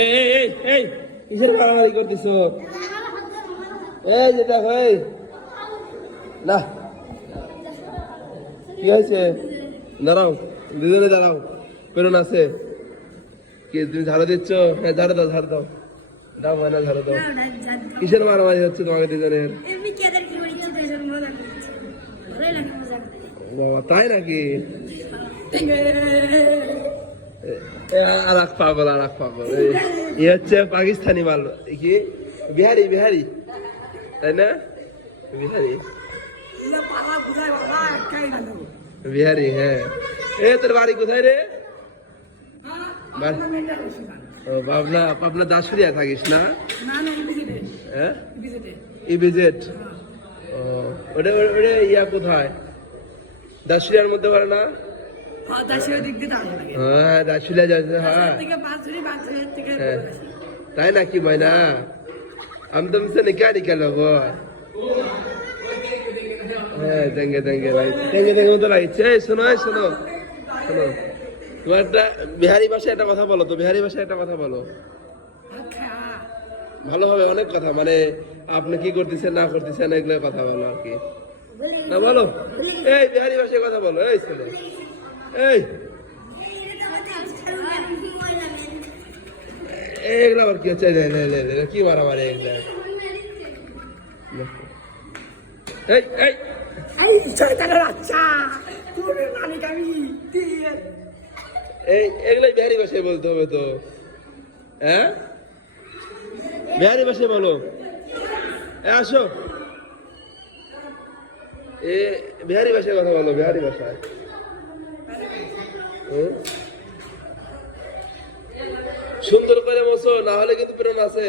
এই এই এই এই কিসের মারামারি করতেছ? এই যে দেখো, এই না কি হয়েছে? দাঁড়াও, দুজনে দাঁড়াও, পেরোন আছে কি? তুমি ঝাড়ু দিচ্ছ? হ্যাঁ ঝাড়ু দাও, ঝাড়ু দাও, দাও মানে ঝাড়ু দাও। কিসের মারামারি হচ্ছে তোমাকে দুজনের? বাবা তাই নাকি? আর এক পাগল, আর এক পাগল। ই হচ্ছে পাকিস্তানি মাল, কি বিহারি, বিহারি তাই না? বিহারি, বিহারি। হ্যাঁ, এ তোর বাড়ি কোথায় রে? ও পাবনা, পাবনা দাসুরিয়া থাকিস না? হ্যাঁ ইবিজেট। ও ওটা ওটা ইয়া কোথায়? দাসুরিয়ার মধ্যে পারে না? হ্যাঁ দাসুরিয়া যাচ্ছে। হ্যাঁ তাই নাকি ভাই? না हम तुमसे क्या निकालो वो? देंगे देंगे भाई, देंगे देंगे तो भाई। শোনো শোনো শোনো, তোমার একটা বিহারি ভাষায় একটা কথা বলো তো, বিহারি ভাষায় একটা কথা বলো, ভালো হবে অনেক কথা। মানে আপনি কি করতেছেন না করতেছেন এগুলো কথা বলো আর কি। না বলো, এই বিহারি ভাষায় কথা বলো। এই শোনো, এই এগুলো আবার কি হচ্ছে? কি মারামারি এগুলা? এই এই এই এগুলাই বিহারি ভাষায় বলতে হবে তো। হ্যাঁ বিহারি ভাষায় বলো। আসো, এ বিহারি ভাষায় কথা বলো, বিহারি ভাষায়। সুন্দর করে মশো, না হলে কিন্তু প্রেরণ আছে।